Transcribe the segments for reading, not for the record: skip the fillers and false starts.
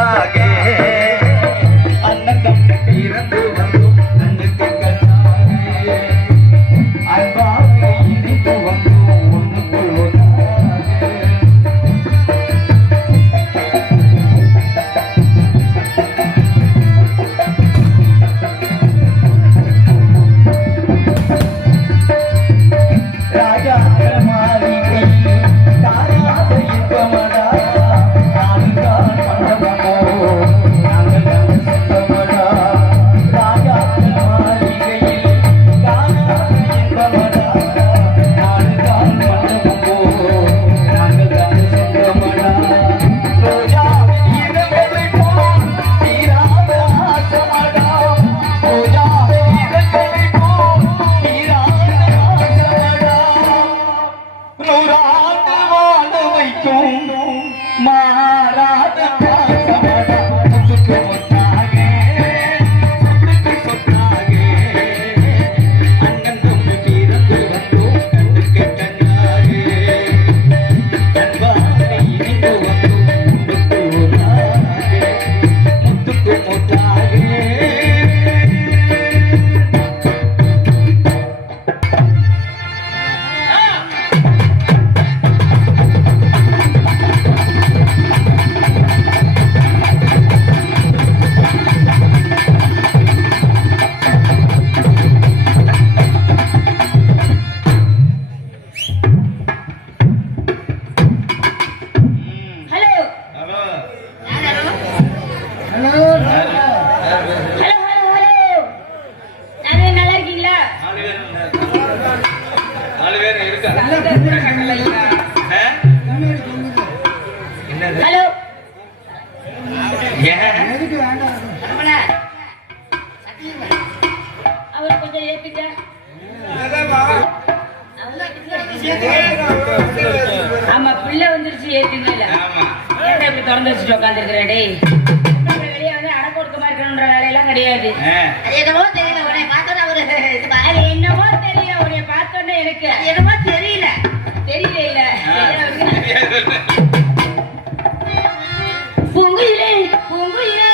முத்தாக அண்ணன் தம்பி பிறந்து வந்தோம் கண்ணுக்கு கண்ணாக அன்பாக இணைந்து வந்தோம் ஒன்றுக்குள் ஒன்றாக ராஜா மாளிகை காணாத இன்பமடா நாடுதான் மண்டபமோ நாங்கள் கண்டு சென்றமடா ராஜா மாளிகையில் காணாத இன்பமடா நாடுதான் மண்டபமோ நாங்கள் கண்டு சென்றமடா ரோஜா இதழ்களை போல் தீராத ஆசமடா ரோஜா இதழ்களை போல் தீராத ஆசமடா நூறாண்டு வாழ வைக்கும் மாறாத பாசமடா சொத்துக்கு சொத்தாக சொத்துக்கு சொத்தாக அண்ணன் தம்பி பிறந்து வந்தோம் கண்ணுக்கு கண்ணாக அன்பாக இணைந்து வந்தோம் முத்துக்கு முத்தாக ஹலோ அவர் கொஞ்சம் ஏத்துங்க ஆமா பிள்ளை வந்துருச்சு ஏத்துங்க இல்ல ஏன் இப்படி திறந்து வச்சுட்டு உட்காந்துருக்கிறேன் டேய் வெளியே வந்து அடக்கொடுக்கமா இருக்கணும்ன்ற வேலையெல்லாம் கிடையாது என்னமோ தெரியல உன்னை பார்த்தோன்னா ஒரு என்னமோ தெரியல உன்னை பார்த்தோன்னே எனக்கு என்னமோ தெரியல தெரியல பூங்குயிலே பூங்குயிலே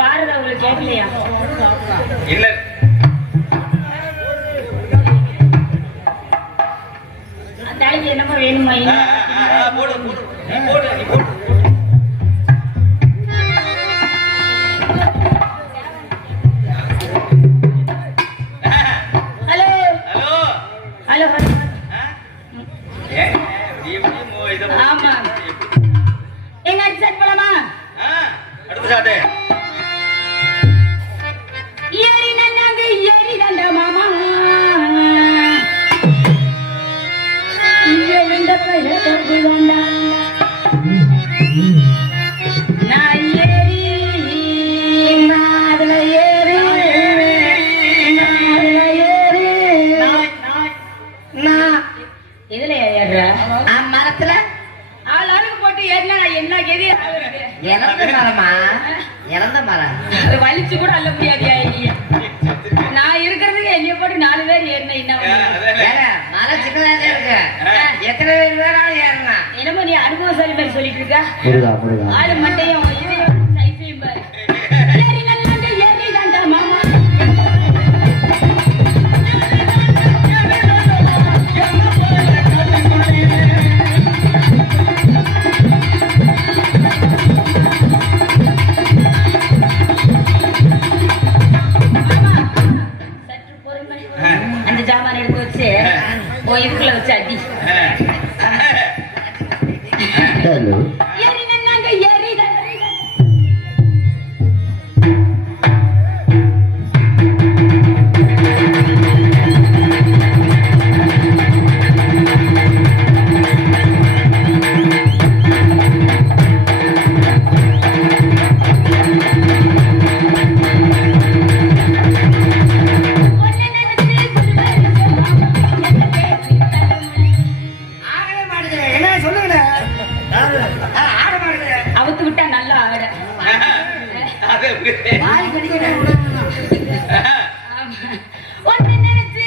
பாருதா உங்களுக்கு கேட்கலையா? இல்ல தலைக்கு என்னமோ வேணுமா? போடு போடு நீ போடு. Hello hello hello. ஆமா எங்க அடிச்சு போலாமா? அடுத்த சாட்டு ஏறி நன்னாங்க ஏறி நந்த மாமா எழுந்த பழத்தப்பு வேண்டாம் நான் ஏறி அதுல ஏறி நான் இதுல ஏறுற மரத்துல ஆளுக்கு போட்டு ஏறினா என்ன கெதி இறந்த மரமா? இறந்த மரம் அது வலிச்சு கூட அள்ள முடியாது. நான் இருக்கிறதுக்கு என்னைய போட்டு 4 பேர் ஏறின என்ன மரம் சின்னதாக இருக்கு. எத்தனை பேர் வேணாலும் ஏறினா என்னமோ நீ அனுபவசாலி மாதிரி சொல்லிட்டு இருக்க. ஆளு மட்டையும் சைஸையும் பாரு. ஏறி நல்லாங்க ஏறி தாண்டா மாமா அந்த ஜாமான் எடுத்து வச்சு இதுக்குள்ள வச்சு அடி. ஏறி நின்னாங்க ஏறி அவுத்து விட்டா நல்லா ஆட. ஒன்னு நினைச்சு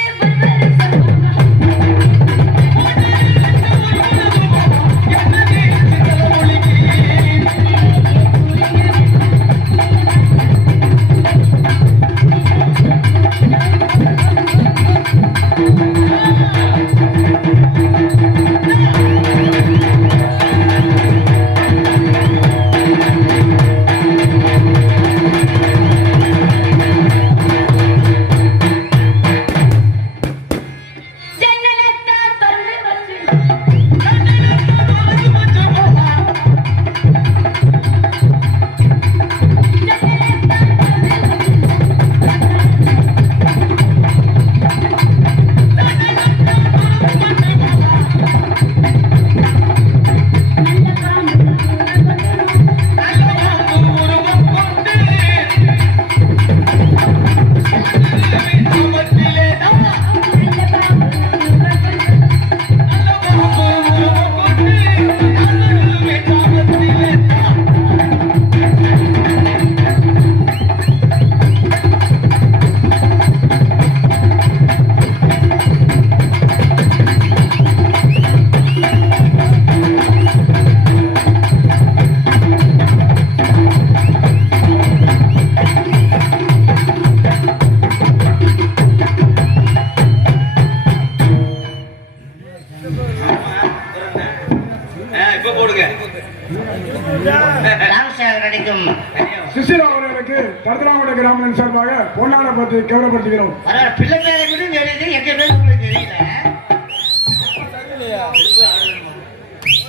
சிசிராவர்களுக்கு தர்தராமட கிராமத்தின் சார்பாக பொன்னாட பற்றி கௌரவப்படுத்துகிறோம்.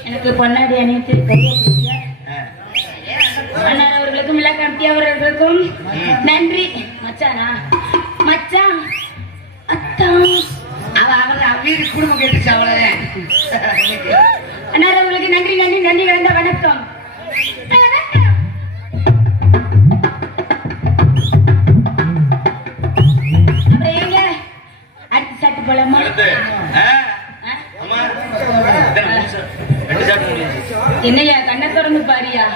எனக்கு பொன்னாடி அணிவித்து அண்ணன் அவர்களுக்கும் இலக்காமத்தி அவர்களுக்கும் நன்றி. மச்சானா மச்சான் அத்தான் வீடு குடும்பம் கேட்டுச்சு அவ்வளவு. அண்ணன் அவர்களுக்கு நன்றி நன்றி நன்றி கலந்த வணக்கம். அடுத்த சாட்டு போலாமா? என்னையா கண்ணை திறந்து பாரியா?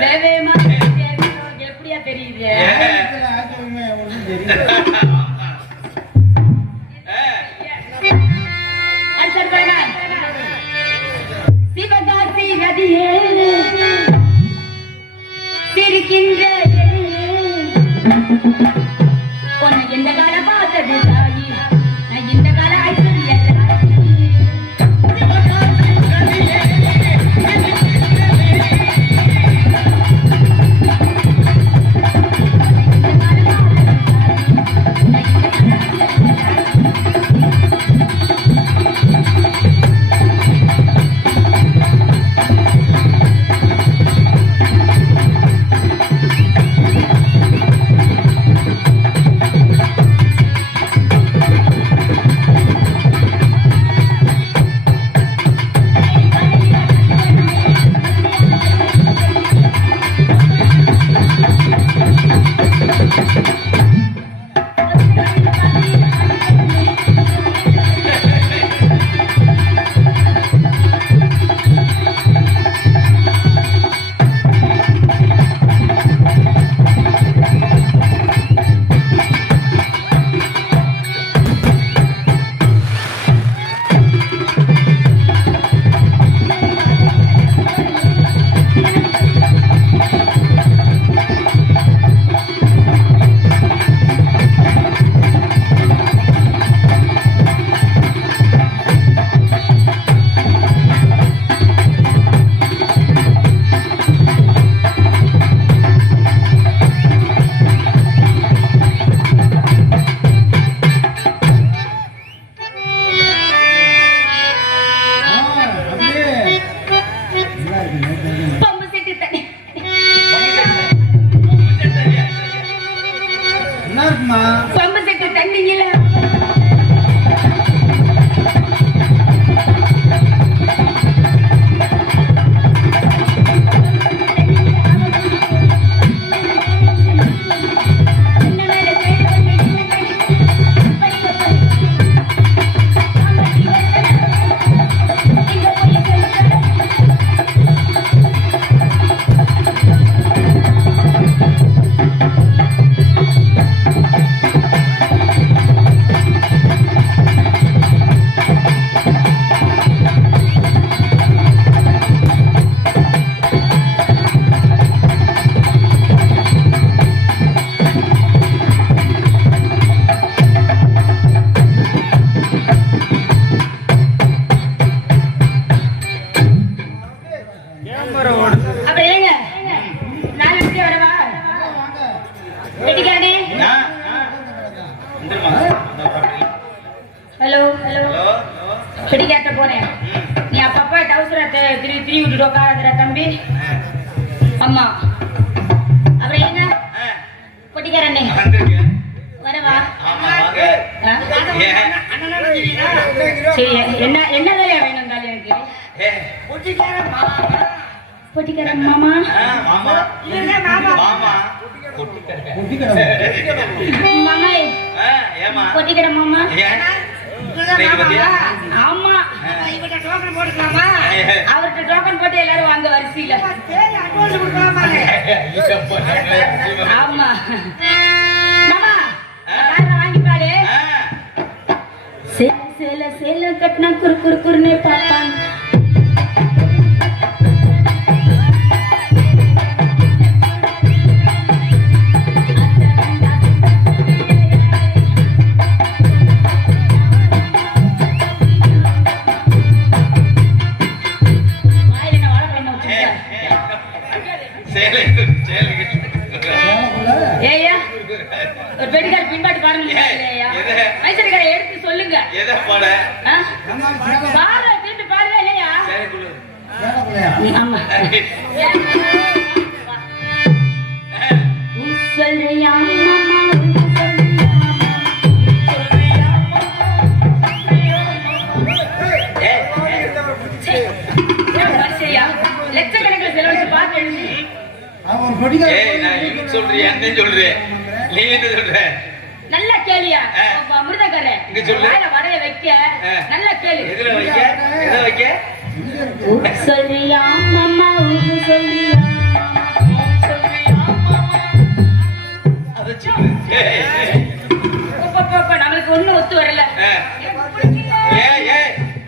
வேவேமா எப்படியா தெரியுது? சிவகாசி நதியே சிரிக்கின்ற பம்பு செட்டு தண்ணி என்ன இருக்குமா பம்பு செட்டு தண்ணியில ஹலோ ஹலோ பிடிக்காட்ட போனேன் நீ அப்பப்ப டவுசரை திரி விட்டுட்டு உட்காராதுடா தம்பி அம்மா அப்புறம் என்ன கொட்டிக்காரண்ணே வரவா சரி என்ன என்ன வேலையா வேணும் இருந்தாலும் எனக்கு பொட்டிக்கார மாமா மாமா பொட்டிக்கார மாமா ஆமா அவர்கிட்ட டோக்கன் போட்டு எல்லாரும் வாங்க வரிசையில ஆமா மாமா வாங்கி பாரு சேல சேல கட்டினா குறு குறு குறுனே பார்ப்பாங்க ஒரு பெடிகார பின்பாட்டு பாருங்க எடுத்து சொல்லுங்க திருப்பி பாருங்க இல்லையா ஆமா சொல்றியா லட்சக்கணக்கில் செலவழிச்சு பாட்டு எழுதி நல்ல கேளியா அமிர்தக்கரை வரைய வைக்க நல்ல கேள்வி சொல்றியா மாமா சொல்றியா நம்மளுக்கு ஒண்ணும் ஒத்து வரல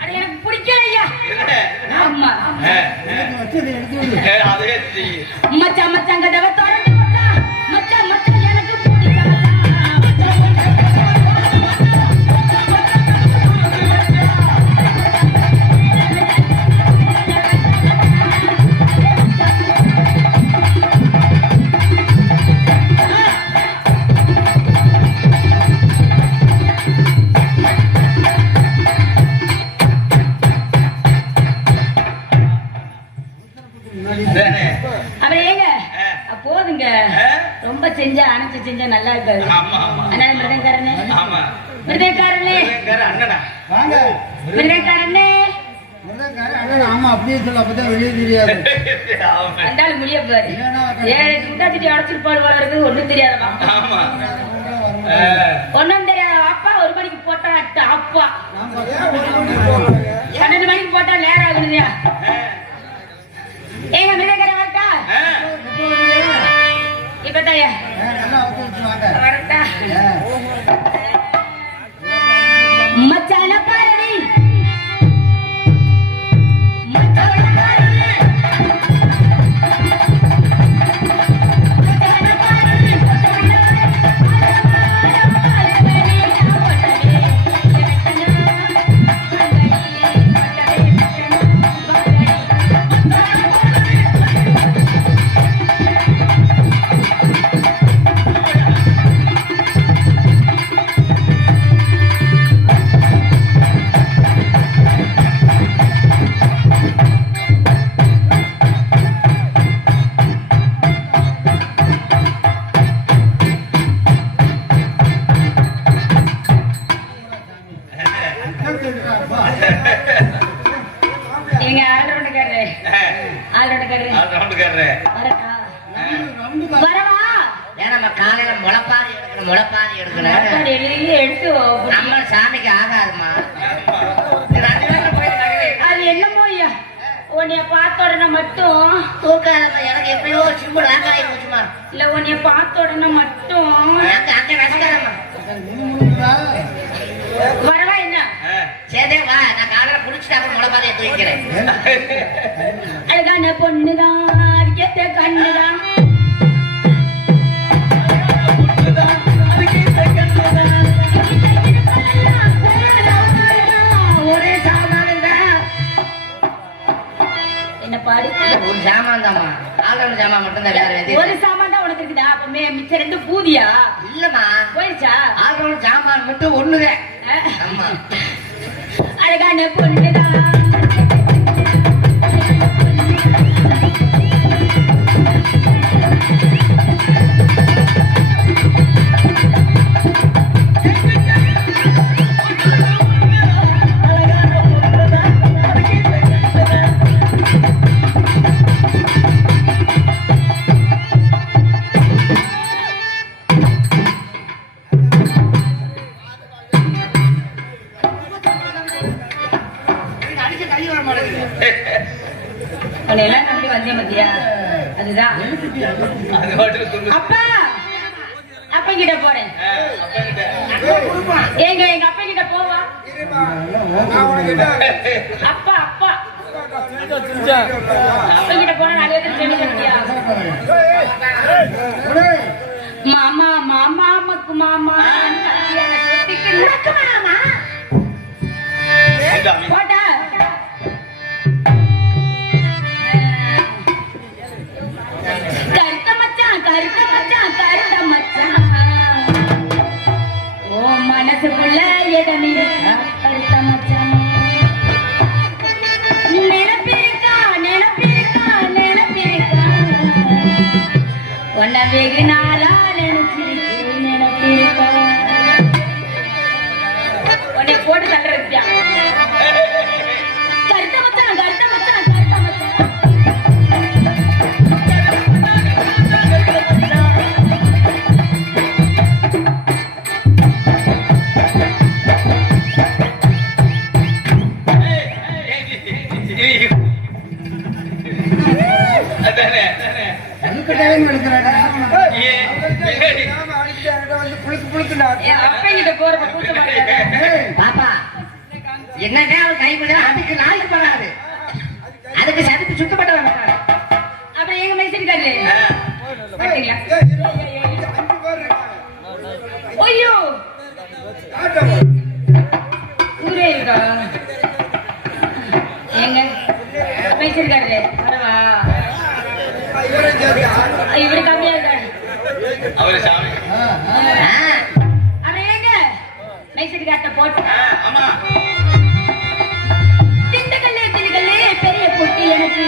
அது எனக்கு பிடிக்கலையா ஆமா மச்சான் மச்சான் கதவை திறந்து மச்சான் மச்சான் எனக்கு போதுங்க ரொம்ப செஞ்சா அணைச்சு செஞ்சா நல்லா இருக்காது அண்ணா மிருதங்காரனே மிருதங்காரனே மிருதங்காரனே ஆமா அப்படியே சொல்ல அப்பதான் வெளியே தெரியாது. ஆமா. அந்தாலும் முடிய பாரு. ஏழு முட்டாச்சிட்டி அடைச்சிருப்பாடு போல இருக்கு, ஒண்ணும் தெரியாதமா. ஆமா. ஒண்ணும் தெரியாத அப்பா 1 மணிக்கு போட்டா அப்பா 12 மணிக்கு போட்டா நேரம் ஆகுதுயா. ஏங்க மிதக்கற வரட்டா? இப்பதாயா வரட்டா? மச்சான பாரடி எங்க ஆல்ரவுண்டுக்காரரு வரவா? ஏன் நம்ம காலையில முளைப்பாரி எடுக்கணும் எடுத்து நம்ம சாமிக்கு ஆகாதுமா. அது என்னமோ ஐயா, உன்னைய பார்த்த உடனே மட்டும் தூக்காதம்மா, எனக்கு எப்பயோ சிம்பு ஆகாயி போச்சுமா. இல்ல உன்னைய பார்த்த உடனே மட்டும் அங்க நசுக்காதம்மா. வரவா? என்ன சரி வா, நான் காலையில குடிச்சுட்டு அப்புறம் முளைப்பாரியை தூக்கிறேன். அழகான பொண்ணுதான், அதுக்கேத்த கண்ணுதான். ஒரே சாமான் தான். என்ன பாடு? ஒரு சாமான் தாம்மா, ஆல்ரவுண்ட் சாமான் மட்டும் தான், வேற எதுவும் ஒரு சாமான் தான் உனக்கு இருக்குதா? அப்ப மிச்சம் 2 பூதியா? இல்லம்மா, போயிடுச்சா? ஆல்ரவுண்ட் சாமான் மட்டும் ஒண்ணுதான். ஆமா, அழகான பொண்ணுதான். உன்னையெல்லாம் நம்பி வந்தேன் மத்தியா, அதுதான். அப்பா அப்பா கிட்ட போறேன். எங்க அப்பா கிட்ட போவா. அப்பா அப்பா அப்பா கிட்ட போனா நிறைய பேர் சொல்லிக்க முடியாது. மாமா மாமா மக்கு மாமா போட்டா கருத்த மச்சான் ஓ மனசுக்குள்ள இடம் இருக்கா கருத்த மச்சான். நினைப்பிருக்கா உன்னை வெகு நாளா நினைச்சிருக்கேன். நினைப்பிருக்கா உன்னை போட்டு தள்ளுறதுக்கா? கருத்த மச்சான் பாப்பா என்னதான் அவன் கைப்பிடி அதுக்கு நாளைக்கு வராது, அதுக்கு சதுப்பு சுத்தப்பட்ட வராது. அப்புறம் எங்க மைசூர்காரு ஐயோ ஊரே இருக்கா? எங்க மைசூர்காரு வரவா? இவரு கம்மியா இருக்காரு. அப்புறம் எங்க மைசூர்கார்ட்ட போட்டு திண்டுக்கல்லே பெரிய பொட்டி எனக்கு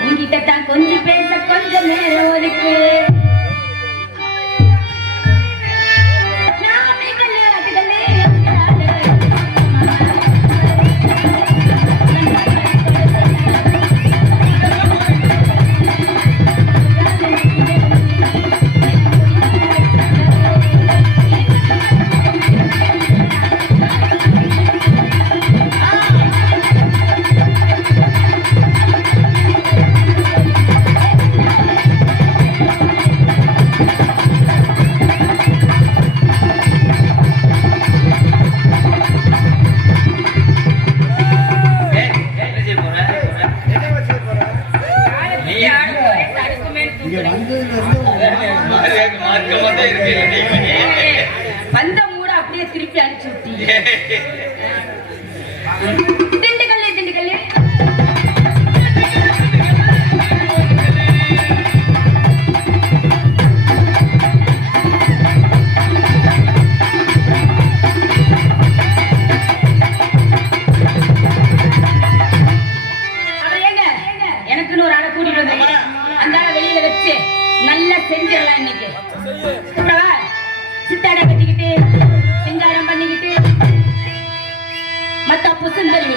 உங்ககிட்ட தான் கொஞ்சம் பேச கொஞ்சம் நேரம் இருக்கு. நான் குடும்பத்தை இருக்கு. வந்த மூட அப்படியே திருப்பி அனுப்பிச்சு விட்டீங்க. திண்டுக்கல் திண்டுக்கல் எனக்குன்னு ஒரு ஆளை கூட்டிட்டு வந்து அந்த ஆளை வெளியில வச்சு நல்லா செஞ்சிடலாம் இன்னைக்கு. சித்தாடை கட்டிக்கிட்டு சிங்காரம் பண்ணிக்கிட்டு மத்த புசுந்தல்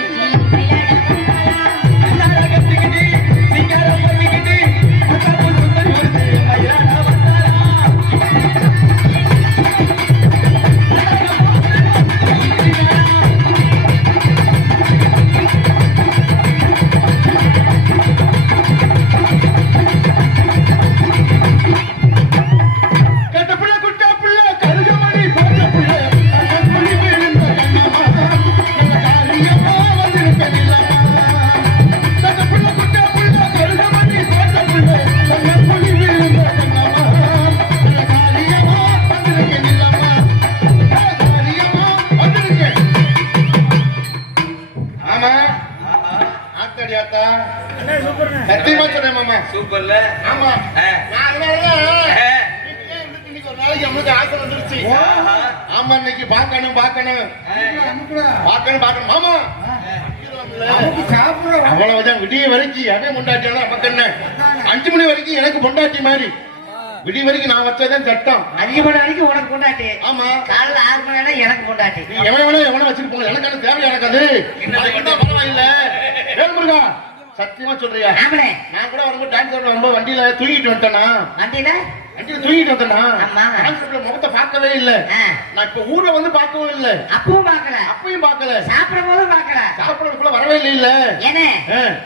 சூப்பர்ல. ஆமா ஆமா இன்னைக்கு பாக்கணும் பாக்கணும் பாக்கணும் பாக்கணும் மாமா அவ்வளவுதான். விடிய வரைக்கும் அவன் பொண்டாட்டியாலும் பக்கன்னு 5 மணி வரைக்கும் எனக்கு பொண்டாட்டி மாதிரி விடிய வரைக்கும் நான் வச்சதான் சட்டம். 5 மணி வரைக்கும் உனக்கு பொண்டாட்டி. ஆமா காலைல 6 மணி நேரம் எனக்கு பொண்டாட்டி. நீ எவனை வச்சுட்டு போங்க. எனக்கு அது தேவை. எனக்கு அது பரவாயில்ல. வேல்முருகா சத்தியமா சொல்றியா? ஆமனே நான் கூட வரும்போது டான்ஸ் வரும்போது வண்டியில தூக்கிட்டு வந்துட்டேனா? வண்டியில தூக்கிட்டு வந்தேனா? ஆமா. முகத்தை பார்க்கவே இல்ல. நான் இப்ப ஊர்ல வந்து பார்க்கவும் இல்ல. அப்பவும் பார்க்கல. அப்பயும் பார்க்கல. சாப்பிடும் போதும் பார்க்கல. சாப்பிடறதுக்குள்ள வரவே இல்ல. ஏனே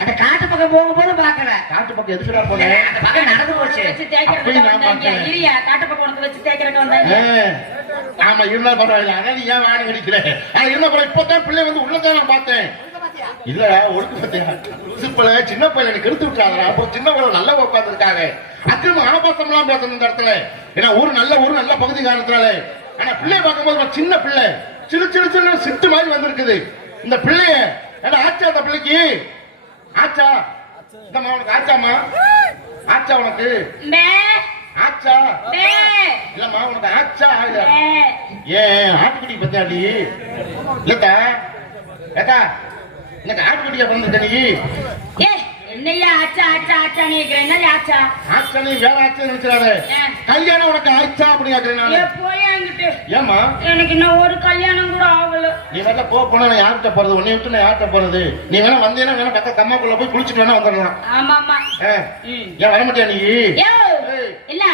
அந்த காட்டு பக்கம் போகும்போது பார்க்கல. காட்டு பக்கம் எதுக்குடா போனேன்? அந்த பக்கம் நடந்து போச்சு. இரியா காட்டு பக்கம் உனக்கு வச்சு தேய்க்கிறதுக்கு வந்தாங்க. ஆமா இருந்தா பரவாயில்ல. அதான் ஏன் வாட கிடைக்கல. இருந்தா பரவாயில்ல. இப்பதான் பிள்ளை வந்து உள்ளதான் நான் பார்த்தேன். இல்ல ஒழுக்கு பத்தியா சின்ன பையன் எனக்கு எடுத்து விட்டாங்க. அப்போ சின்ன பையன் நல்ல உட்கார்ந்து இருக்காங்க. அக்கிரம ஆபாசம் எல்லாம் பேசணும் இந்த இடத்துல. ஏன்னா ஊர் நல்ல பகுதி காரணத்தினால. ஆனா பிள்ளைய பார்க்கும்போது சின்ன பிள்ளை சின்ன சின்ன சின்ன சிட்டு மாதிரி வந்திருக்குது. இந்த பிள்ளைய ஏன்னா ஆச்சா அந்த பிள்ளைக்கு ஆச்சா இந்த உனக்கு ஆச்சாமா ஆச்சா உனக்கு ஆச்சா இல்லம்மா உனக்கு ஆச்சா ஏன் ஆட்டுக்குடி பத்தாடி இல்லத்தா ஏத்தா எனக்கு ஆட்டுக்குடியா பிறந்திருக்க நீ என்னையா ஆச்சா ஆச்சா ஆச்சா நீ என்ன ஆச்சா ஆச்சா நீ வேற ஆச்சா நினைச்சாத கல்யாணம் உனக்கு ஆச்சா அப்படி கேக்குறேன். போயாங்கிட்டு ஏமா எனக்கு இன்னும் ஒரு கல்யாணம் கூட ஆகல. நீ வேணா போனா நான் யார்கிட்ட போறது? உன்னை விட்டு நான் யார்கிட்ட போறது? நீ வேணா வந்தீங்கன்னா வேணா பக்க கம்மாக்குள்ள போய் குளிச்சுட்டு வேணா வந்துடலாம். ஆமா ஆமா ஏன் வர மாட்டியா நீ? இல்ல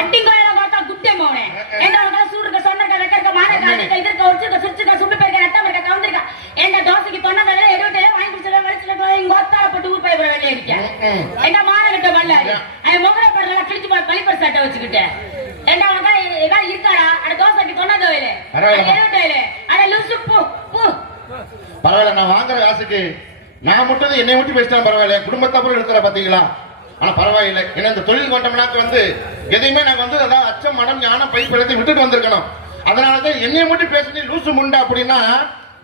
அட்டிங்கோயில பார்த்தா குட்டே மோனே என்ன உனக்கு சூடுக்க சொன்னக்க ரெக்கக்க மானக்க அதுக்க இதற்கு ஒச்சுக்க சுச்சுக்க சுண்டு பேர்க்க ரத்தம் இருக்க கவுந்திருக்க என்ன தோசைக்கு தொன்னதல எடுவட்டல வாங்கி குடிச்சல வலிச்சல இங்க ஒத்தால போட்டு ஊர் பை வெளிய இருக்க என்ன மானகிட்ட வல்லாரி ஐ மொகர பரல கிழிச்சு பலிப்பர் சட்டை வச்சுக்கிட்ட என்ன உனக்கு ஏதா இருக்காடா அட தோசைக்கு தொன்னதோயில எடுவட்டல அட லூசு போ போ பரவாயில்ல. நான் வாங்குற காசுக்கு நான் மட்டும் என்னை மட்டும் பேசிட்டா பரவாயில்ல. குடும்பத்தை அப்புறம் இருக்கிற பாத்தீங்களா? ஆனா பரவாயில்லை. ஏன்னா இந்த தொழில் கொண்டோம்னாக்கு வந்து எதையுமே நாங்க வந்து அதான் அச்சம் மனம் ஞானம் பைப்பிடத்தை விட்டுட்டு வந்திருக்கணும். அதனாலதான் என்னைய மட்டும் பேசிட்டு லூசு முண்டா அப்படின்னா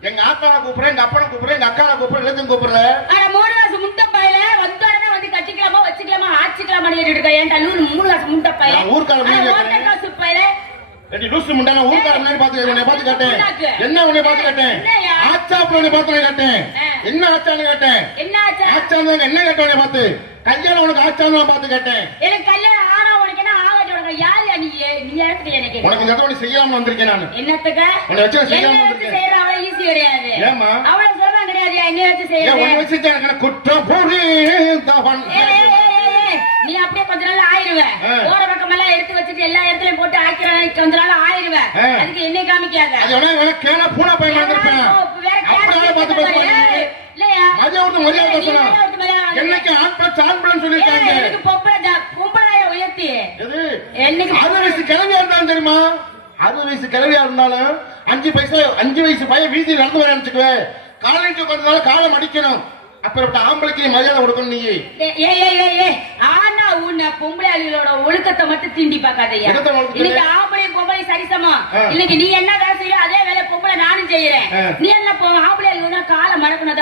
எங்க ஆத்தாவை கூப்பிடுறேன், எங்க அப்பனை கூப்பிடுறேன், எங்க அக்காவை கூப்பிடுறேன், எல்லாத்தையும் கூப்பிடுறேன். ஆனா 3 வருஷம் முட்டை பையில வந்தோடனே வந்து கட்டிக்கலாமா வச்சுக்கலாமா ஆச்சிக்கலாமா இருக்க ஏன்டா 3 வருஷம் முட்டை பையில ஊர்க்கார பையில லூசு முண்டா நான் ஊர்க்கார முன்னாடி பார்த்து கேட்டேன். என்ன உன்னை பார்த்து கேட்டேன்? ஆச்சா உன்னை பார்த்து கேட்டேன். என்ன ஆச்சான்னு கேட்டேன். என்ன ஆச்சா ஆச்சான்னு என்ன கேட்டேன் உன்னை பார்த்து? கல்யாணம் உனக்கு ஆச்சான்னு பார்த்து கேட்டேன். எனக்கு கல்யாணம் ஆனா உனக்கு என்ன ஆகாது? உனக்கு யாரு நீ யாருக்கு எனக்கு உனக்கு இந்த இடத்துல செய்யாம வந்திருக்கேன் நான். என்னத்துக்கு உன்னை வச்சு செய்யாம வந்திருக்கேன். செய்யற அவளை ஈஸி கிடையாது. ஏமா அவளை சொல்ல கிடையாது. என்ன வச்சு செய்யற? உன்னை வச்சு எனக்கு குற்றம் போறே தவன். நீ அப்படியே கொஞ்ச நாள் ஆயிருவ. ஓர பக்கம் எல்லாம் எடுத்து வச்சிட்டு எல்லா இடத்துலயும் போட்டு ஆக்கிறானே கொஞ்ச நாள் ஆயிருவ. அதுக்கு என்ன காமிக்காத. அது வேணா கேன பூனா பையன் வந்திருப்பேன். அப்படியே பார்த்து பேசுறீங்க. இல்லையா? மரியாதை பேசணும். என்னைக்கு ஆண்பளம் சொல்லிருக்காங்க. எனக்கு பொம்பளைய உயர்த்தி. எது? என்னைக்கு 60 வயசு கிழவியா இருந்தாலும் தெரியுமா? 60 வயசு கிழவியா இருந்தாலும் 5 வயசு பையன் வீதியில் நடந்து வர நினைச்சுக்குவே. காலேஜ் உட்கார்ந்ததால காலம் அடிக்கணும். அப்புறம் ஆம்பளைக்கு மரியாதை கொடுக்கணும். நீ ஆனா உன்னை பொம்பளை அழிகளோட ஒழுக்கத்தை மட்டும் தீண்டி பார்க்காதய்யா. என்னத்த ஒழுக்கத்தை? இன்னைக்கு ஆம்பளை பொம்பளை சரிசமம். இன்னைக்கு நீ என்ன வேலை செய்யற அதே வேலை பொம்பளை நானும் செய்யறேன். நீ என்ன ஆம்பளை அழிவுனா காலை மடக்குனது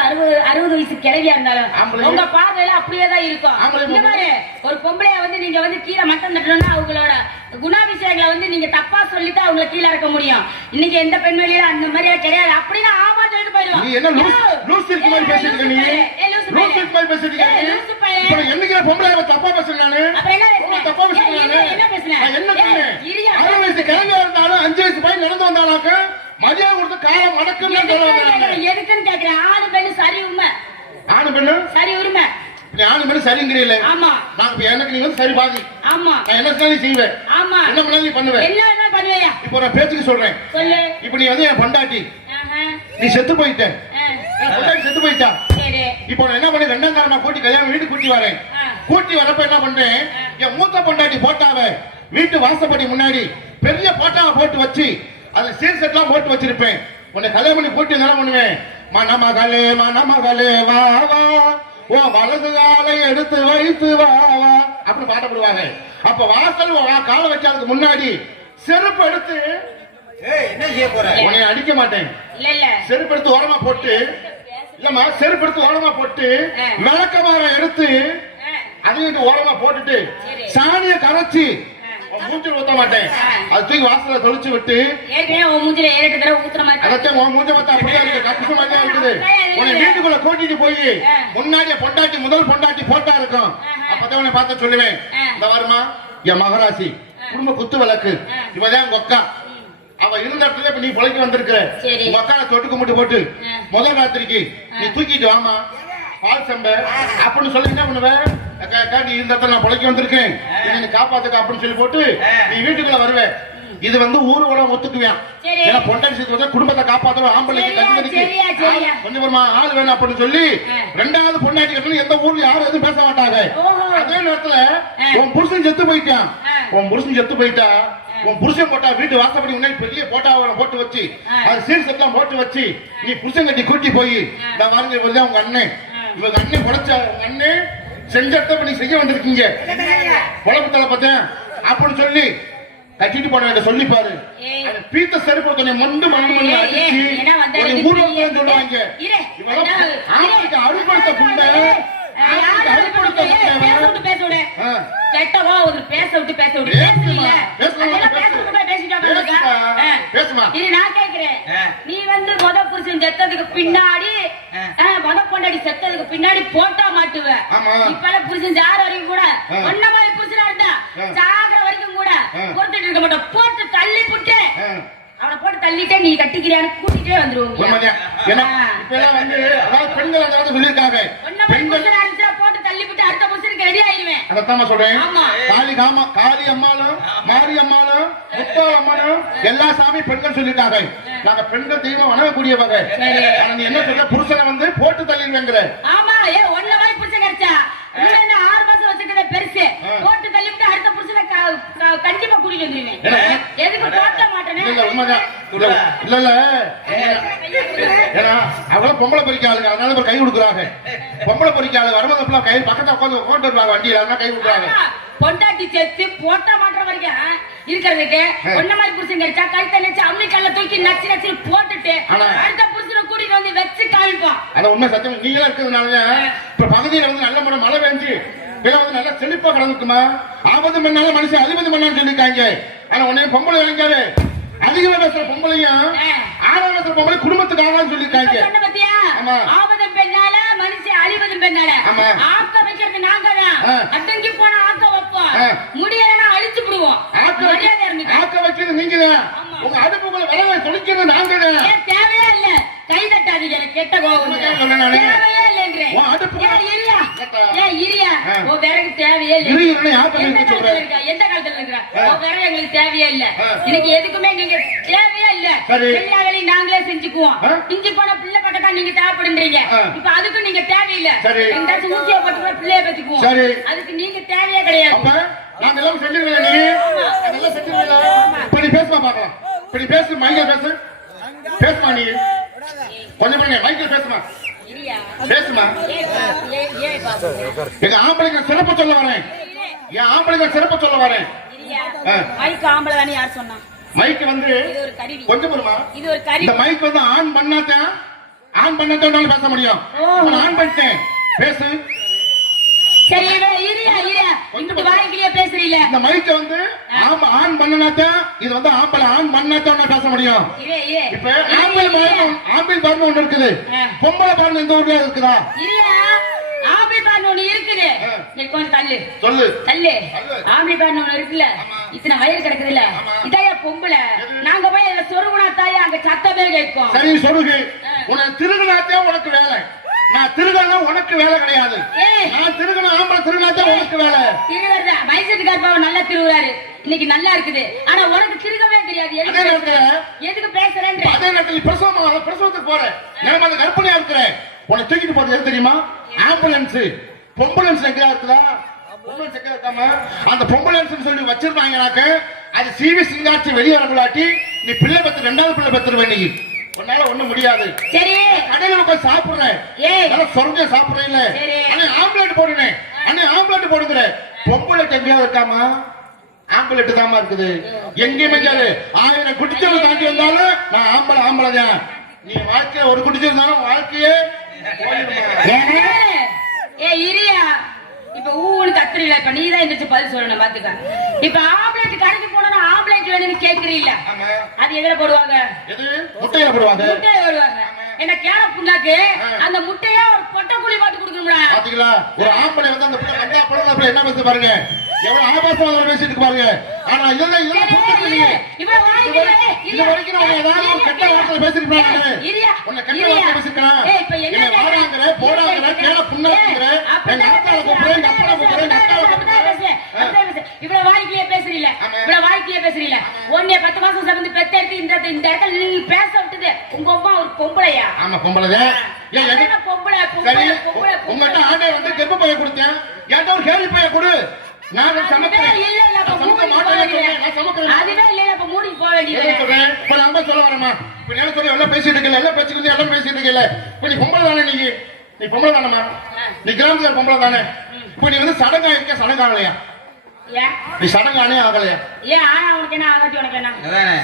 60 வயசு கிழவியா இருந்தாலும் உங்க பார்வையில அப்படியே தான் இருக்கும். இந்த மாதிரி ஒரு பொம்பளைய வந்து நீங்க வந்து கீழே மட்டம் தட்டணும்னா அவங்களோட குணாபிஷேகங்களை வந்து நீங்க தப்பா சொல்லிட்டு அவங்களை கீழே இறக்க முடியும். இன்னைக்கு எந்த பெண்மணியில அந்த மாதிரியா கிடையாது. அப்படின்னா ஆமா சொல்லிட்டு போயிடுவோம். நீ என்ன லூஸ் இருக்கு மாதிரி பேசிட்டு இருக்க? நீ லூஸ் இருக்கு மாதிரி பேசிட்டு இருக்க? இப்போ என்னைக்கு பொம்பளை தப்பா பேசுறேன் நானு? தப்பா பேசுறேன் நானு? நான் என்ன சொன்னேன்? 60 வயசு கிழவியா இருந்தாலும் 5 வயசு பையன் நடந்து வந்தாலாக்க மரியாதை கொடுத்து காலம் மடக்குன்னு எதுக்குன்னு கேக்குறேன். ஆணு பெண்ணு சரி உண்மை. ஆணு பெண்ணு சரி உரிமை. நீ ஆணு பெண்ணு சரிங்கிறீல்ல? ஆமா. நான் எனக்கு நீ வந்து சரி பாதி. ஆமா. நான் என்ன நீ செய்வேன்? ஆமா. என்ன பண்ணா நீ பண்ணுவேன்? என்ன பண்ணுவேயா? இப்போ நான் பேச்சுக்கு சொல்றேன். சொல்லு. இப்போ நீ வந்து என் பொண்டாட்டி. நீ செத்து போயிட்ட. பொண்டாட்டி செத்து போயிட்டா. சரி. இப்போ நான் என்ன பண்ண 2ஆம் காலமா கூட்டி கல்யாணம் வீட்டுக்கு கூட்டி வரேன். கூட்டி வரப்ப என்ன பண்றேன்? என் மூத்த பொண்டாட்டி போட்டாவை வீட்டு வாசப்படி முன்னாடி பெரிய போட்டாவை போட்டு வச்சு அதுல சீர் செட்லாம் போட்டு வச்சிருப்பேன். உன்னை கல்யாணம் பண்ணி கூட்டி என்ன பண்ணுவேன்? மணமகளே வா வா ஓ வலது காலை எடுத்து வைத்து வா வா அப்படி பாடப்படுவாங்க. அப்ப வாசல் காலை வச்சதுக்கு முன்னாடி செருப்பு எடுத்து என்ன செய்ய போற? உன்னை அடிக்க மாட்டேன். செருப்பு எடுத்து ஓரமா போட்டு இல்லம்மா செருப்பு எடுத்து ஓரமா போட்டு விளக்கமாரம் எடுத்து அதையும் ஓரமா போட்டுட்டு சாணியை கரைச்சி மூஞ்சில் ஊத்த மாட்டேன். அது தூக்கி வாசல தொளிச்சு விட்டு அதைத்தான் மூஞ்ச பார்த்தா அப்படியே இருக்கு. கப்பு மாதிரி தான் இருக்குது. உன்னை வீட்டுக்குள்ள கூட்டிட்டு போய் முன்னாடியே பொண்டாட்டி முதல் பொண்டாட்டி போட்டா இருக்கும். அப்பதான் உன்னை பார்த்து சொல்லுவேன், இந்த வருமா என் மகராசி குடும்ப குத்து விளக்கு இவதான் உங்க அக்கா. அவ இருந்த இடத்துல இப்ப நீ பொழைக்க வந்திருக்கிற. உங்க அக்காவை தொட்டு கும்பிட்டு போட்டு முதல் ராத்திரிக்கு நீ தூக்கிட்டு வாமா பால் சம்பை அப்படின்னு சொல்லி என்ன பண்ணுவேன்? நீ இந்த இடத்துல நான் பொழைக்க வந்திருக்கேன் நீ காப்பாத்துக்க அப்படின்னு சொல்லி போட்டு நீ வீட்டுக்குள்ள வருவேன். இது வந்து ஊரு உலகம் ஒத்துக்குவேன். ஏன்னா பொண்டாட்டி சேர்த்து வந்தா குடும்பத்தை காப்பாத்துறோம். ஆம்பளைக்கு கண்டிக்கு கொஞ்சம் வருமா ஆள் வேணும் அப்படின்னு சொல்லி 2வது பொண்டாட்டி கட்டணும். எந்த ஊர்ல யாரும் எதுவும் பேச மாட்டாங்க. அதே நேரத்துல உன் புருஷன் செத்து போயிட்டான். உன் புருஷன் செத்து போயிட்டா உன் புருஷன் போட்டா வீட்டு வாசப்படி முன்னாடி பெரிய போட்டாவை போட்டு வச்சு அது சீர் செட்லாம் போட்டு வச்சு நீ புருஷன் கட்டி கூட்டி போய் நான் வாருங்க இவர்தான் உங்க அண்ணன் இவங்க அண்ணன் பொழைச்ச உங்க அண்ணன் செஞ்ச நீ செய்ய வந்திருக்கீங்க பொழப்பு தலை பார்த்தேன் அப்படின்னு சொல்லி கட்டிட்டு போன சொல்லி பாரு. பீத்த செருப்பு கொஞ்சம் மண்டு மண்ணு அடிச்சு ஊர்வலம் சொல்லுவாங்க. இவெல்லாம் அறுபடுத்த புண்டை நீ வந்து முத புருஷன் செத்ததுக்கு பின்னாடி முத பொண்டாடி செத்ததுக்கு பின்னாடி போட்டா மாட்டுவ. இப்ப புருஷன் சார வரைக்கும் கூட ஒன்ன மாதிரி புருஷனா இருந்தா சாகிற வரைக்கும் கூட பொறுத்துட்டு இருக்க மாட்டோம். போட்டு தள்ளி புட்டு அவனை போட்டு தள்ளிட்டே நீ கட்டிக்கிறியான்னு கூட்டிட்டே வந்துருவோங்க. போட்டு தள்ளி விட்டு அடுத்த புருஷனுக்கு ரெடி ஆயிடுவேன். அதான் சொல்றேன். காளி அம்மாளும் மாரி அம்மாளும் முத்தாள் அம்மாளும் எல்லா சாமி பெண்கள் சொல்லிட்டாங்க. நாங்க பெண்கள் தெய்வம் வணங்கக்கூடியவங்க. நீ என்ன சொல்ற புருஷனை வந்து போட்டு தள்ளிடுவேங்கிற? ஆமா ஒன்ன மாதிரி புருஷன் கிடைச்சா 6 மாசம் வச்சுக்கிற பெருசு போட்டு தள்ளி விட்டு அடுத்த புருஷனை கண்டிப்பா கூட்டிட்டு வந்துருவேன். எதுக்கு போட்ட மாட்டேன்னு இல்ல இல்ல ஏன்னா அவள பொம்பளை பொறிக்க ஆளுங்க அதனால கை கொடுக்குறாங்க. பொம்பளை பொறிக்க ஆளு வரும்போது கை பக்கத்துல உட்காந்து வருவாங்க வண்டியில அதனால கை கொடுக்குறாங்க. பொண்டாட்டி சேர்த்து போட்ட மாற்ற வரைக்கும் இருக்கிறதுக்கு ஒன்ன மாதிரி புருஷன் கிடைச்சா கழுத்தை நச்சு அம்மிக்கல்ல தூக்கி நச்சு நச்சு போட்டுட்டு அடுத்த புருஷனை கூட்டிட்டு வந்து வச்சு காமிப்போம். அத உண்மை சத்தியம் நீங்களா இருக்கிறதுனால இப்ப பகுதியில வந்து நல்ல மழை பெஞ்சு வந்து நல்லா செழிப்பா கிடந்துக்குமா. 50 மணி நேரம் மனுஷன் 60 மணி நேரம் சொல்லிருக்காங்க. ஆனா உன்னைய பொம்பளை இளைஞரு அதிகமா பேசுற பொம்பளையும் 6 பேசுற பொம்பளை குடும்பத்துக்கு ஆகான்னு சொல்லிருக்காங்க. 50 பெண்ணால மனுஷன் 60 பெண்ணால ஆக்க வைக்கிறது நாங்க தான். அடங்கி போனா ஆக்க வைப்போம், முடியலன்னா அழிச்சு விடுவோம். ஆக்க வைக்கிறது நீங்க தான். உங்க அடுப்புக்குள்ள விளவை தொலைக்கிறது நாங்க தான். தேவையே இல்ல கை தட்டாதீங்க. கெட்ட கோபம் தேவையே இல்லைன்றேன். விறகு தேவையே இல்லை. எந்த காலத்துல இருக்கிற விறகு எங்களுக்கு தேவையே இல்ல. எனக்கு எதுக்குமே நீங்க தேவையே இல்ல. எல்லா வேலையும் நாங்களே செஞ்சுக்குவோம். இஞ்சி போன பிள்ளை பட்டதான் நீங்க தேவைப்படுறீங்க. இப்ப அதுக்கு நீங்க தேவையில்லை. எங்காச்சும் ஊசியை போட்டு பிள்ளைய பத்திக்குவோம். அதுக்கு நீங்க தேவையே கிடையாது. நாங்க எல்லாம் செஞ்சிருக்கோம். நீ பேசுமா பாக்கலாம். இப்படி பேசு மைக்கேல் பேசு பேசுமா. நீ கொஞ்சம் பண்ண மைக்கேல் பேசுமா பேசுமா. எங்க ஆம்பளைங்க சிறப்பு சொல்ல வரேன். என் ஆம்பளைங்க சிறப்ப சொல்ல வரேன். இல்லையா? ஆ. மைக்கு ஆம்பளை தானே யார் சொன்னா? மைக் வந்து இது ஒரு கருவி. கொஞ்சம் வருமா? இது ஒரு கருவி. இந்த மைக் வந்து ஆன் பண்ணாதான் பேச முடியும். ஆன் பண்ணிட்டேன், பேசு. சரி இரியா இந்த வாய்க்கிலேயே பேசுறீங்க. இந்த மைக்க வந்து ஆன் பண்ணனாதான் இது வந்து ஆம்பளை ஆன் பண்ணாதான் பேச முடியும். இப்ப ஆம்பளை பார்னு ஒண்ணு இருக்குது, பொம்பளை பார்னு எந்த ஊர்ல இருக்குதா? இரியா ஆம்பளை பார்னு ஒண்ணு இருக்குது. நீ கொஞ்சம் தள்ளு சொல்லு. தள்ளு. ஆம்பளை பார்னு ஒண்ணு இருக்குல்ல, இத்தனை வயல் கிடக்குதுல்ல, இதாயா பொம்பளை. நாங்க போய் அதுல சொருகுனா தாயா அங்க சத்தமே கேட்கும். சரி சொருகு. உனக்கு திருகுனாத்தே உனக்கு வேலை, நான் திருகனா உனக்கு வேலை கிடையாது. நான் திருகன ஆம்பளை திருகனாத்தே உனக்கு வேலை. திருகறத வயசுக்கு கர்ப்பாவ நல்லா திருகுறாரு, இன்னைக்கு நல்லா இருக்குது. ஆனா உனக்கு திருகவே தெரியாது. எதுக்கு பேசுறேன்ற? அதே நேரத்தில் பிரசவத்துக்கு போறேன், நான் அந்த கர்ப்பிணியா இருக்கிறேன். உனக்கு தூக்கிட்டு போறது எது தெரியுமா? ஆம்புலன்ஸ். பொம்புலன்ஸ் எங்க இருக்குதா? பொம்புலன்ஸ் எங்க இருக்காம அந்த பொம்புலன்ஸ் சொல்லி வச்சிருந்தாங்கனாக்க அது சிவி சிங்காட்சி வெளியே வரலாட்டி நீ பிள்ளை பத்து ரெண்டாவது பிள்ளை பத்துருவே. நீ உன்னால ஒண்ணும் முடியாது. சரி கடையில உட்கார்ந்து சாப்பிடுறேன், சொர்க்க சாப்பிடுறேன் இல்ல, ஆனா ஆம்புலன்ட் போடுனேன், ஆனா ஆம்புலன்ட் போடுங்கிற பொம்புலட் எங்கேயாவது இருக்காமா? ஆம்புலன்ட் தாமா இருக்குது எங்கேயுமே. கேளு, 1000 குடிச்சவங்க தாண்டி வந்தாலும் நான் ஆம்பளை தான். நீ வாழ்க்கைய ஒரு குடிச்சிருந்தாலும் வாழ்க்கையே இரியா. இப்ப ஊன்னு கத்துறீங்களா? இப்ப நீதான் எந்திரிச்சு பதில் சொல்லணும் பாத்துக்க. இப்ப ஆம்புலன்ட் கடைக்கு போனா ஆம்புலன்ட் வேணும்னு கேக்குறீல்ல, அது எதுல போடுவாங்க? முட்டையில போடுவாங்க. முட்டையில போடுவாங்க. என்ன கேன புண்ணாக்கு அந்த முட்டையா ஒரு பொட்டை குழி மாட்டு கொடுக்கணும்டா. பாத்தீங்களா? ஒரு ஆம்பளை வந்து அந்த கண்டா பழம் என்ன பேச பாருங்க, எவ்வளவு ஆபாசமா பேசிட்டு பாருங்க. ஆனா இதெல்லாம் இது வரைக்கும் நான் ஏதாவது ஒரு கெட்ட வார்த்தை பேசிருப்பாங்க. உன்னை கெட்ட வார்த்தை பேசிருக்கேன். என்ன வாடாங்கற போடாங்கற கேன புண்ணாக்குற எங்க அப்பால கூப்பிடுறேன், எங்க அப்பா கூப்பிடுறேன், அக்கால கூப்பிடுறேன். இவ்வளவு வாய்க்கிலேயே பேசுறீல, இவ்வளவு வாய்க்கிலேயே பேசுறீல. ஒன்னே 10 மாசம் சம்பந்து பெத்தெடுத்து இந்த இடத்துல நீ பேச விட்டது உங்க அம்மா ஒரு பொம்பளையா? ஆமா பொம்பளைதான். ஏன் பொம்பளை? உங்ககிட்ட ஆண்டே வந்து கர்ப்ப பைய கொடுத்தேன், என்கிட்ட ஒரு கேள்வி பைய கொடு. நான் சமைக்கிறேன். அதுவே இல்ல, அப்ப மூடி போக வேண்டியது. இப்ப நான் சொல்ல வரமா? இப்ப என்ன சொல்ல எல்லாம் பேசிட்டு இருக்கல, எல்லாம் பேசிட்டு எல்லாம் பேசிட்டு இருக்கல. இப்ப நீ பொம்பளை தானே? நீ பொம்பளை தானமா? நீ கிராமத்துல பொம்பளை தானே? இப்ப நீ வந்து சடங்கா இருக்க, சடங்காகலையா? நீ சடங்கானே ஆகலையா? ஏன் ஆனா உனக்கு என்ன ஆகாட்டி உனக்கு என்ன?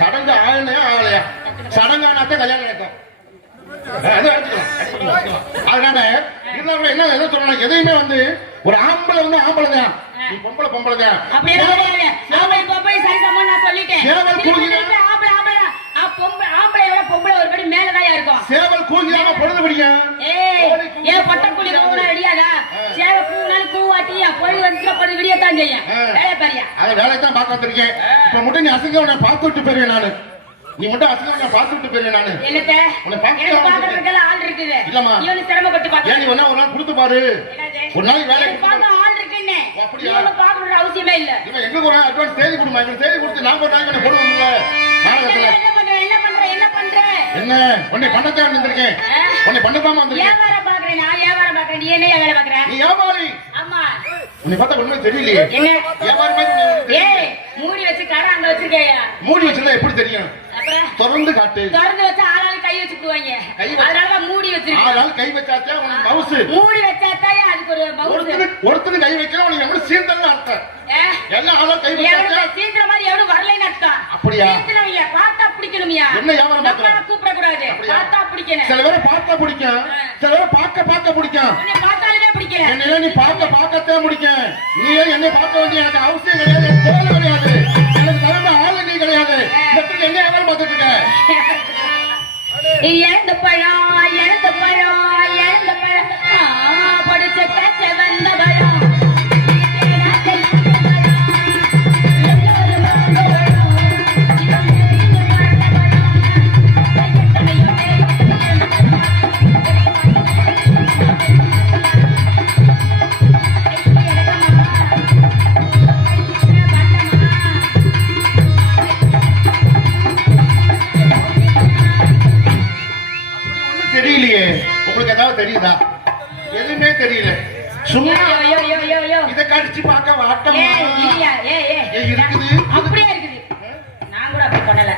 சடங்கு ஆகலையா ஆகலையா? சடங்கானாத்தான் கல்யாணம் நடக்கும். அதனால என்ன சொல்லணும், எதையுமே வந்து ஒரு ஆம்பளை வந்து ஆம்பளை தான், நீ பொம்பளை பொம்பளை தான். பொம்பளை ஒரு படி மேலதான் இருக்கும். சேவல் கூகிலாம பொழுது பிடிக்கும். ஏன் பட்டக்குழி ரெடியாதா? சேவை கூனாலும் கூவாட்டியா பொழுது வந்து பொழுது விடியத்தான் செய்யும். வேலை பாரியா? அதை வேலையத்தான் பார்க்க வந்திருக்கேன். இப்ப மட்டும் நீ அசங்க உன்னை பார்த்து விட்டு போயிருவேன் நானு. நீ மட்டும் அசங்க நான் பார்த்து விட்டு போயிருவேன் நானு. என்னத்த உன்னை பார்க்கறதுக்கு ஆள் இருக்குது. இல்லம்மா இவனு சிரமப்பட்டு பாக்க. ஏன் நீ ஒரு நாள் கொடுத்து பாரு. ஒரு நாள் வேலைக்கு பார்க்க ஆள் இருக்குன்னு நீங்க பார்க்கற அவசியமே இல்ல. இவன் எங்க போறா? அட்வான்ஸ் தேதி கொடுமா. இவன் தேதி கொடுத்து நான் போறேன், நான் போடுவேன்ல. நாளைக்கு என்ன உன்னை பண்ணத்தான் வந்திருக்கேன். உன்னை பண்ணத்தாம வந்திருக்கேன். வியாபாரம் பாக்குறேன், நான் வியாபாரம் பாக்குறேன். நீ என்ன வேலை பாக்குற? நீ வியாபாரி. ஆமா. உன்னை பார்த்தா ஒண்ணுமே தெரியலையே. என்ன வியாபாரி மாதிரி? ஏய் மூடி வச்சு கடை அங்க வச்சிருக்கேயா? மூடி வச்சிருந்தா எப்படி தெரியும்? அப்புறம் திறந்து காட்டு. திறந்து வச்சா ஆளால கை வச்சுக்குவாங்க. அதனால மூடி வச்சிருக்கேன். ஆளால கை வச்சாச்சா உனக்கு மவுஸ். மூடி வச்சாதான் அதுக்கு ஒரு மவுஸ். ஒருத்தர் கை வைக்கணும், உனக்கு எவ்வளவு சீர்தல்னு அர்த்தம். எல்லாம் ஆளா கை வச்சாச்சா சீக்கிர மாதிரி எவ்வளவு வரலைன்னு அர்த்தம். அப்படியா? சீக்கிரம் இல்ல, பார்த்தா பிடிக்கணும்யா. என்ன வியாபாரம் பாக்குற? கூப்பிட கூடாது, பார்த்தா பிடிக்கணும். சில பேரை பார்த்தா பிடிக்கும், சில பேரை பார்க்க பிடிக்கும். உன்னை பார்த்தாலுமே பிடிக்கல. என்ன நீ பார்க்கத்தான் பிடிக்கும். நீ என்னை பார்க்க வேண்டிய எனக்கு அவசியம் கிடையாது, தேவை கிடையாது. எனக்கு தகுந்த ஆளு நீ கிடையாது. இந்த என்ன வியாபாரம் பார்த்துட்டு இருக்க? இழந்த பழம் இழந்த பழம் இழந்த பழம் படிச்ச கச்ச வந்த பழம். தெரியலையே. உங்களுக்கு ஏதாவது தெரியுதா? எதுவுமே தெரியல. சும்மா இத கடிச்சு பார்க்க வாட்டமா இருக்குது. அப்படியே இருக்குது. நான் கூட அப்படி பண்ணல,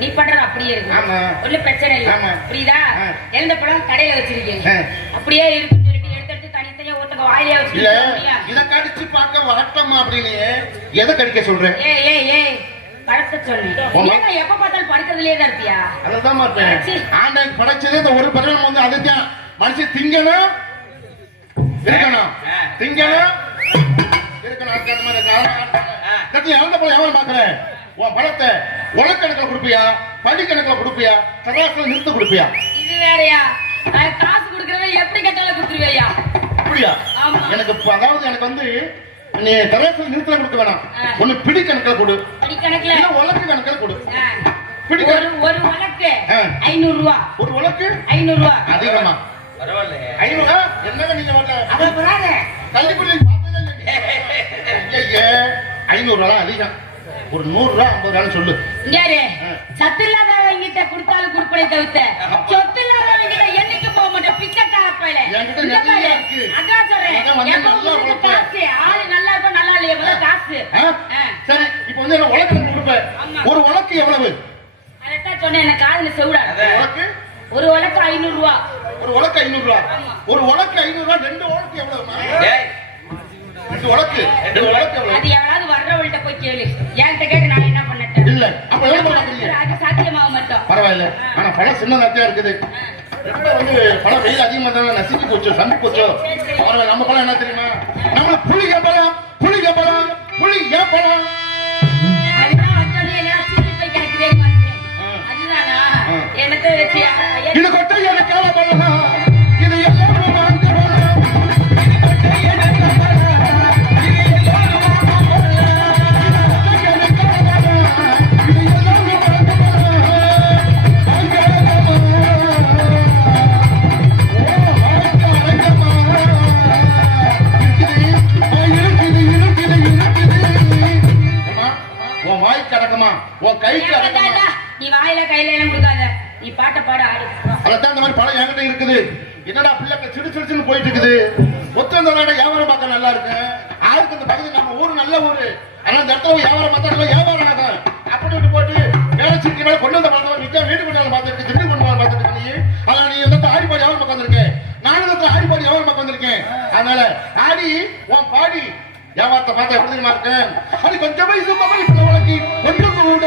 நீ பண்றது அப்படியே இருக்கு. ஒன்னும் பிரச்சனை இல்ல. புரியுதா? எந்த பழம் கடையில வச்சிருக்கீங்க அப்படியே இருக்கு. எடுத்து தனித்தனியா ஒருத்த வாயிலே இல்ல வச்சு இத கடிச்சு பார்க்க வரட்டமா அப்படின்னு எதை கடிக்க சொல்றேன்? ஏய் படத்தை சொல்லு. ஏன்னா எப்ப பார்த்தாலும் படுக்கிறதுலயே தான் இருப்பியா? அதுதான் மாட்டேன். ஆண்டவன் படைச்சதே இந்த ஒரு பரிணாமம் வந்து அதுதான். மனுஷன் திங்கணும் இருக்கணும், திங்கணும் இருக்கணும். அதுக்கு அந்த மாதிரி இறந்த போல எவன் பாக்குறேன்? உன் பழத்தை உலக்கணக்கில் கொடுப்பியா, படிக்கணக்கில் கொடுப்பியா, சராசரி நிறுத்த கொடுப்பியா? இது வேறயா? காசு கொடுக்கறத எப்படி கேட்டாலும் கொடுத்துருவியா? அப்படியா? எனக்கு அதாவது எனக்கு வந்து நீ தராசரி நிறுத்தல கொடுக்க வேணாம். ஒண்ணு பிடி கணக்கில் கொடு, படி கணக்குல உலக்கு கணக்கில் கொடு. பிடி ஒரு உலக்கு 500 ரூபாய். ஒரு உலக்கு 500 ரூபாய். அதிகமா? பரவாயில்ல. 500 என்னங்க நீங்க வாங்க அத புறாத கல்லிப்பள்ளி பார்த்ததே இல்லையே. 500 ரூபாய் அதிகம். ஒரு 100 ரூபாய் 50 ரூபாய் சொல்லு. யாரு சத்து இல்லாதவங்கிட்ட கொடுத்தாலும் குடுப்பனை தவிர்த்த சொத்து இல்லாதவங்கிட்ட என்னைக்கு போக மாட்டேன் பிச்சைக்கார பையல. என்கிட்ட நிறைய இருக்கு. அதான் சொல்றேன். அதான் வந்து நல்லா உழைப்பேன். காசு ஆளு நல்லா இருக்கும் நல்லா இல்லையா முதல்ல காசு. சரி இப்போ வந்து என்ன உலக்கு கொடுப்பேன். ஒரு உலக்கு எவ்வளவு? அதத்தான் சொன்னேன். எனக்கு காதுல செவுடா. உலக்கு ஒரு உலக்கு 500 ரூபாய். ஒரு உலக்கு 500 ரூபாய். ஒரு உலக்கு 500 ரூபாய். ரெண்டு உலக்கு எவ்வளவுமா? ஏய் ரெண்டு உலக்கு எவ்வளவு? அது எவ்வளவு வர்றவள்கிட்ட போய் கேளு. என்கிட்ட கேட்டு நான் என்ன பண்ணட்டேன்? இல்ல அப்ப எவ்வளவு பாக்குறீங்க? அது சாத்தியமாக மாட்டோம். பரவாயில்ல. ஆனா பழம் சின்ன நத்தியா இருக்குது. ரெண்டு வந்து பழம் வெயில் அதிகமா இருந்தா நசுக்கி போச்சோ, சம்பி போச்சோ. பரவாயில்ல. நம்ம பழம் என்ன தெரியுமா? நம்ம புளி ஏப்பழம், புளி ஏப்பழம், புளி ஏப்பழம். அதுதான் வந்தோடனே எல்லாம் சிரிப்பு போய் கிடைக்கவே மாட்டேன். அதுதானா? என்னத்தை வச்சு இது கொட்டை எனக்கு பழம், இது எல்லாரும் வாங்க பழம். இது கொட்டை எனக்கு பழம், இது எல்லாரும் வாங்க பழம். எனக்கு பழம், இது எல்லாரும் வாங்க பழம். நீ வாயில கையில எல்லாம் கொடுக்காத. நீ பாட்ட பாட ஆடு. அதான் இந்த மாதிரி பழம் என்கிட்ட இருக்குது. என்னடா பிள்ளைங்க சிடு போயிட்டு இருக்குது. ஒத்த வியாபாரம் பார்க்க நல்லா இருக்கு. ஆளுக்கு இந்த பகுதி நம்ம ஊரு நல்ல ஊரு. ஆனா இந்த இடத்துல வியாபாரம் பார்த்தா வியாபாரம் ஆகும். அப்படி விட்டு போட்டு வேலை சிரிக்க மேல கொண்டு வந்த பழம் விற்க வீடு கொண்டாலும் பார்த்துருக்கு, திடீர் கொண்டு வந்து பார்த்துருக்கு. நீ அதனால நீ வந்து ஆடிப்பாடி வியாபாரம் பார்க்க வந்திருக்கேன். நானும் ஆடிப்பாடி வியாபாரம் பார்க்க வந்திருக்கேன். அதனால ஆடி உன் பாடி வியாபாரத்தை பார்த்தா எப்படி தெரியுமா இருக்கேன்? அது கொஞ்சம் வயசு மாதிரி உனக்கு கொஞ்சம் கூட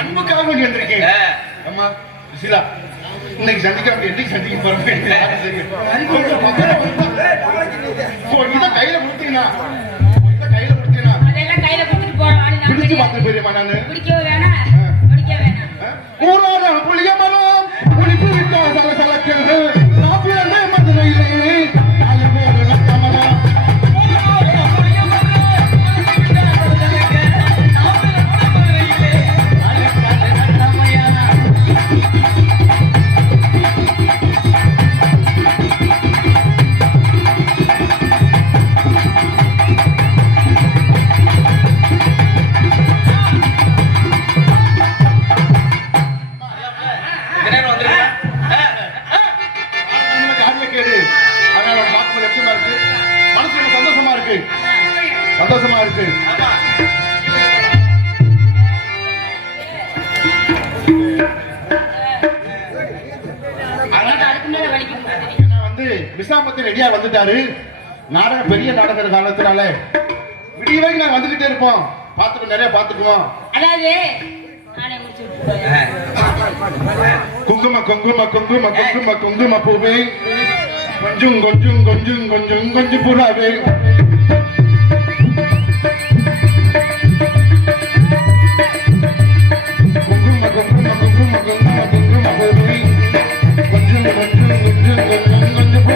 அன்புக்காக வேண்டி வந்திருக்கீங்க. அம்மா சுசிலா இன்னைக்கு சந்திக்க என்னைக்கு சந்திக்க போறோம். இதை கையில கொடுத்தீங்கன்னா அதெல்லாம் கையில கொடுத்துட்டு போறோம். பிடிச்சு பார்த்து போயிருமா? நானு பிடிக்கவே வேணாம், பிடிக்க வேணாம். ஊராத புளிய மரம் புளிப்பு விட்டா சலசலக்கிறது. நாப்பிலே மதுரையிலே நாலு பேர் நட்டமரம். சந்தோஷமா இருக்கு. வந்து விசாமத்து ரெடியா வந்துட்டாரு. நாடகம் பெரிய நாடகம் காலத்தினால விடிய வரைக்கும் நாங்க வந்துகிட்டே இருப்போம். பாத்துக்கோ, நிறைய பாத்துக்குவோம். அதாவது நானே முடிச்சு விட்டுறேன். குங்கும குங்கும குங்கும குங்கும குங்கும பூவே, கொஞ்சம் கொஞ்சம் கொஞ்சம் கொஞ்சம் கொஞ்சம் புறாவே, குங்கும குங்கும குங்கும குங்கும குங்கும பூவே, கொஞ்சம் கொஞ்சம் கொஞ்சம் கொஞ்சம் கொஞ்சம்